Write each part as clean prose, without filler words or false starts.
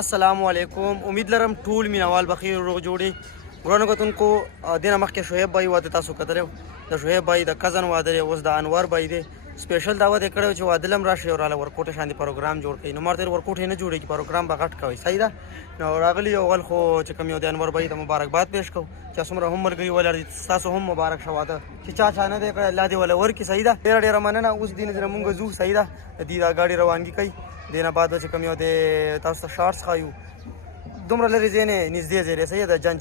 अस्सलाम वालेकुम। उम्मीद लरम टूल मीनावाल बखीर रोग जोड़ी ګرانو کتونکو دینه مخکې شعیب بای واده تاسو کتلی د شعیب بای د کزن واده دی، اوس د انور بای دی. سپیشل دعوت یې کړی چې واده له هم راشئ او راله ورکوټه شاندې پروګرام جوړ کړئ. نو ما ورته ویل ورکوټ یې نه جوړېږي، پروګرام به غټ کوئ. صحیح ده. نو راغلي یو غل خو چې کوم یو د انور بای ته مبارکباد پیش کوو چې څومره هم ملګري ولري، ستاسو هم مبارک شه واده چې چا نه دی کړی، الله دې وله ورکړي. صحیح ده. ډېره ډېره مننه. اوس دې نه مونږ ځو. صحیح ده. د دې دا ګاډي روانګي کوي، دې نه بعد به چې کوم یو دی تاسو ته شارټس ښایو. دومره لرې ځای نه نږدې ځای دی. صحیح ده. جنج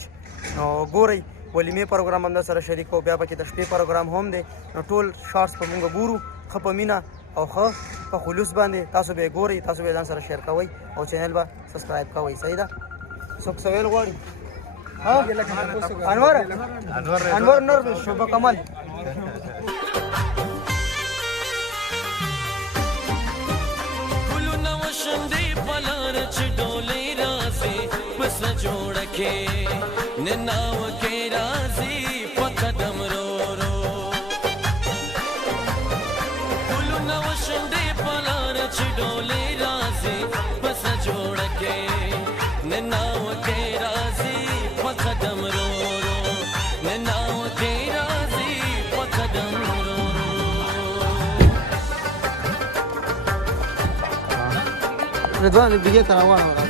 نو ګورئ ولیمې پروګرام هم در سره شریک او بیا پکې د شپې پروګرام هم دی. نو ټول شارټس په مونږ ګورو، ښه په مینه او ښه په خلوص باندې تاسو به یې ګورئ، تاسو به یې ځان سره شیر کوئ او چینل به سبسکرایب کوئ. صحیح ده. څوک څه ویل غواړي؟ انور نور شوبه کمال ननाव के राजी पकदम रो रो फुल नव शंदे पलार चिडोले राजी बस जोड़ के ननाव के राजी पकदम रो रो ननाव के राजी पकदम रो रो رضوان بيجي تراوان ولا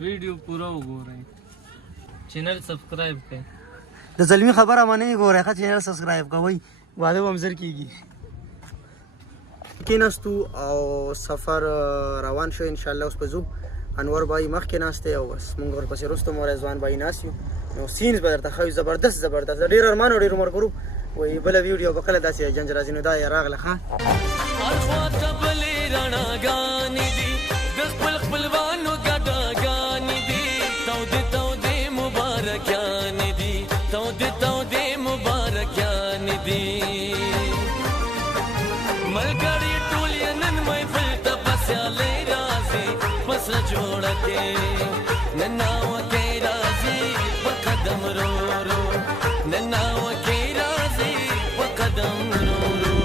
वीडियो पूरा हो रहा है। चैनल सब्सक्राइब करें। د زلمی خبره مانی ګوره ښه چینل سبسکرایب کوئ، واده به هم زر کېږي. کېناستو او سفر روان شو انشاءالله. اوس به ځو. انور بای مخکې ناست دی او بس مونږ ورپسې رستم او رضوان بای ناست یو. نو سینز به درته ښایو زبردست زبردست. ډېر ارمان او ډېر عمر ګرو وایي بله ویډیو به کله داسې جنج راځي. نو دا یې راغله ښه जोड़ के ननाव के राजी पकदम रो रो ननाव के राजी पकदम रो रो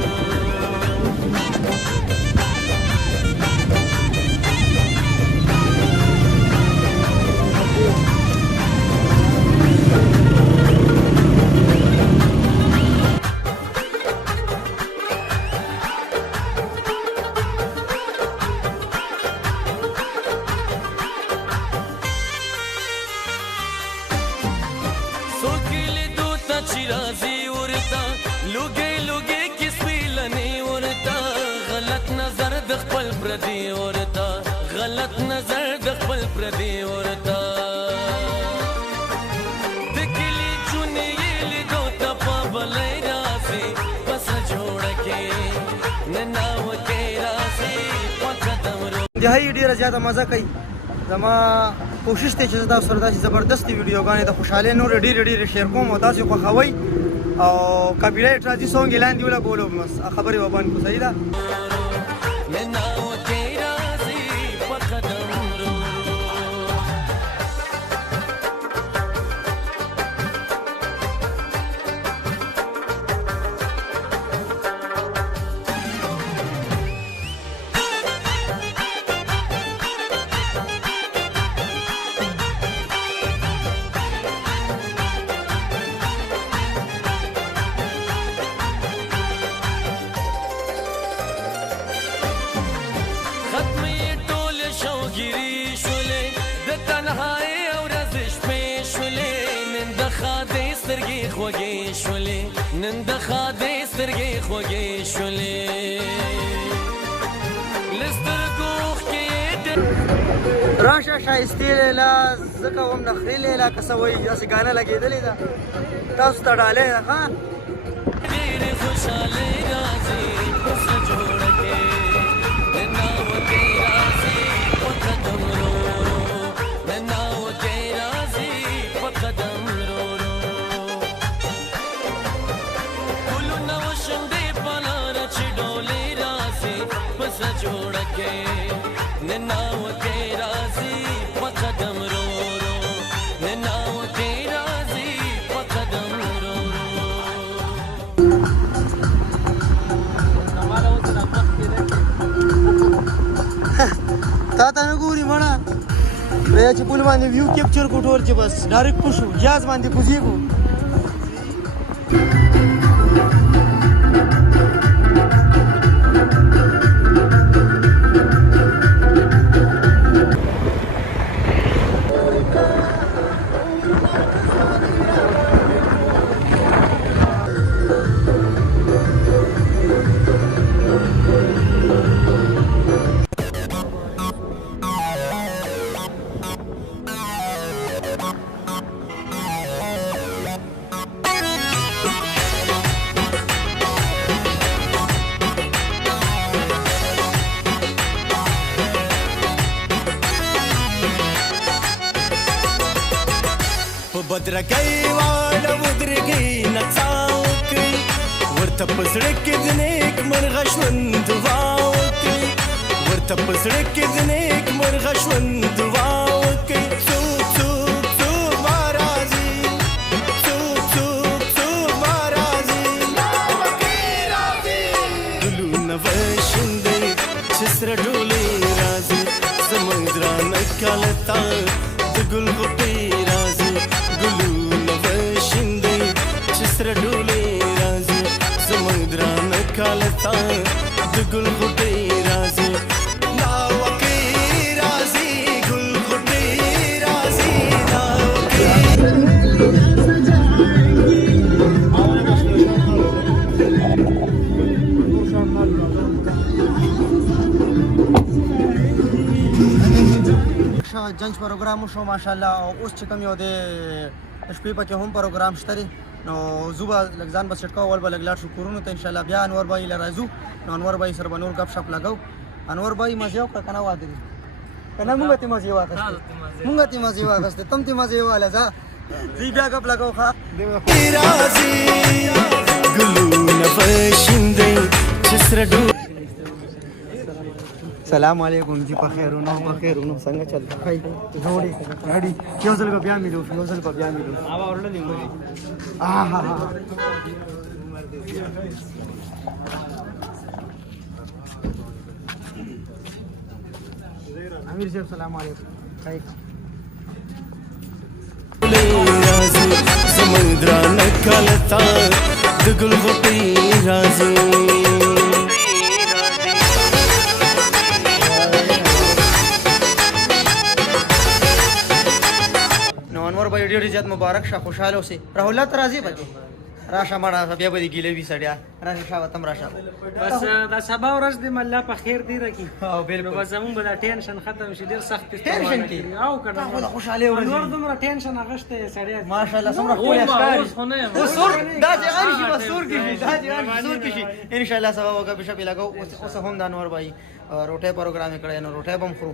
غلط نظر د خپل پردي ورتا د کلی چونې لیدو ته په بلای راځي بس جوړ کې نناو کې راځي په قدم رو انتهایی ډېره زیاته مزه کوي. زما کوشش دی چې زه تاسو سره داسې زبردستې ویډیوګانې د خوشحالۍ نورې ډېرې ډېرې شیر کوم او تاسو خوښوئ او کاپي رایټ راځي سونګ یې لاندې ولګولو بس خبرې به بند کړو. صحیح ده. نناو کې راځي په قدم رو خوږې شولې نن د خادې سترګې خوږې شولې لسترګو کې راشه شایستې لیلا ځکه هم نخرې لیلا که څه وایي داسې ګانه لګېدلې ده تاسو ته ډالۍ ده ښه ډېرې خوشحالۍ راځي څه جوړ کې نناو کې راځي په قدم رو رو نناو کې راځي په قدم رو رو شندې پلار چې ډولې راځي नैना के राजी कदम रो تا ته نه ګوري مړه بیا چې پول باندې ویو کیپچر کو ټول چې بس ډایرکټ پوشو جاز باندې کوزیږو بدرګي واړه ودرګي نڅاو کوي ورته پسړه کې د نیک مرغه ژوند دعا وکړي ورته پسړه کې د نیک مرغه ژوند دعا وکړي څوک څوک څوک مارازي څوک څوک څوک مارازي ګلونه وشندې چې سره ډولې راځي زموږ درانه کالتا د ګل غوټې راځي ګلونه وشندې چې سره ډولې راځي زموږ درانه کالتا د ګل غوټې راځي ناوکې راځي ګل غوټې راځي ناوکې جنج پروګرام شو ماشاءالله او اوس چې کوم یو د شپې پکې هم پروګرام شته دی نو زوبا لګزان بس چټکا ول بل لګلاړ شو کورونو ته ان شاء الله بیا انور بای لرازو نو انور بای سره بنور غب شپ لګاو انور بای مزه او کنه واده دي کنه موږ ته مزه واخسته موږ ته مزه واخسته تم ته مزه واله ځه زی بیا غب لګاو ښا راځي ګلونه وشندې چې سره ډولې سلام علیکم جی په خیرونو څنګه چل خای جوړې راډي یو ځل بیا ملو آوا ورل نیمه آها امیر صاحب سلام علیکم خای راځي سمندرانه کالتا د ګل غوټې راځي انور بای ډیر زیات مبارک شه خوشاله اوسې راه الله ته راضي پکې راشه مړه بیا به دې ګیله وي سړیا راشه شاو تم راشه بس دا سبا ورځ دې الله په خیر دی راکی او بالکل بس زمون به دا ټینشن ختم شي ډیر سخت ټینشن کې او کنه ټول خوشاله ورځي نور دومره ټینشن اغشته سړیا ماشاءالله سمره خپل ښکاری اوس خو نه یم. او سور دا چې ارشي بس سور کې شي دا چې ارشي سور کې شي ان شاء الله سبا وګه بشپ لګاو اوس هم د انور بای روټه پروګرام کړی نو روټه بم خورو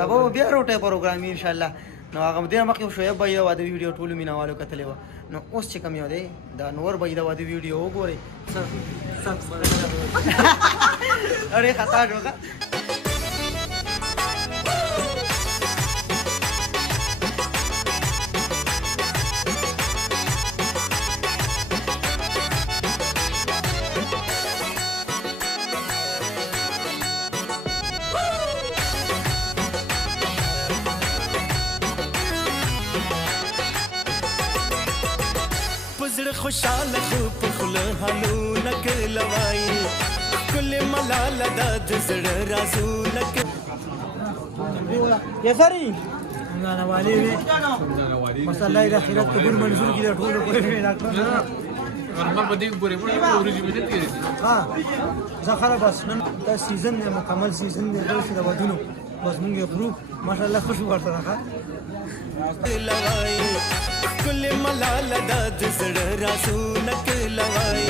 سبا بیا روټه پروګرام ان شاء الله نو هغه دې مخکې شویب بای دا واده ویډیو ټول مینوالو کتلې و نو اوس چې کوم یو دی دا انور بای دا واده ویډیو وګورئ अरे खता होगा پزړه خوشاله خو په خله حالو نکلوای کل ملال د زړه رازو نک يا فري انا والي مساله د اخرت قبول منظور کی ټول کوی ورما بدی پورې ورځې مې تیرې ها زخره بس نن دا سیزن نه مکمل سیزن دی د ودونو بس مونږ خرو ماشاءالله خوش ورسره ښه لوای کل ملال د زړه رازو نکلوای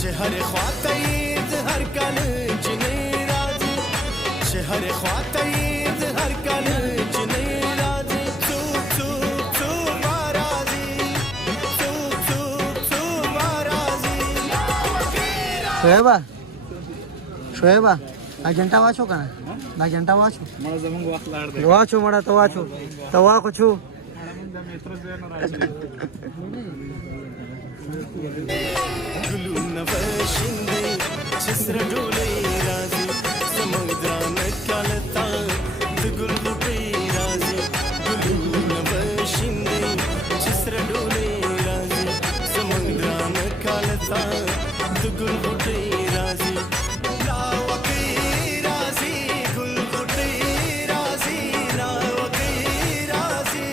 شهر خواته هر کال جنې راځي شهر خواته هر کال جنې راځي څوک څوک څوک راځي څوک څوک څوک راځي شویبا اجنټا واچو کنه دا اجنټا واچو ما زمونږ وخت لاړ دی واچو مړه ته واچو ته واخو چو د میترو ځای نه راځي ګلونه وشیندې چې سره ډولۍ راځي زموږ درانه کالتا د ګل غوټۍ راځي ګلونه وشیندې چې سره ډولۍ راځي زموږ درانه کالتا د ګل غوټۍ راځي لاوکۍ راځي ګل غوټۍ راځي لاوکۍ راځي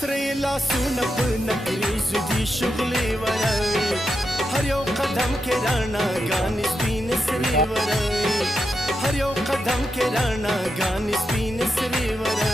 سرې لاسونه په نکریزو دي شغلې وروي هر یو قدم کې رڼاګانې سپینې سرې وروي هر یو قدم کې رڼاګانې سپینې سرې وروي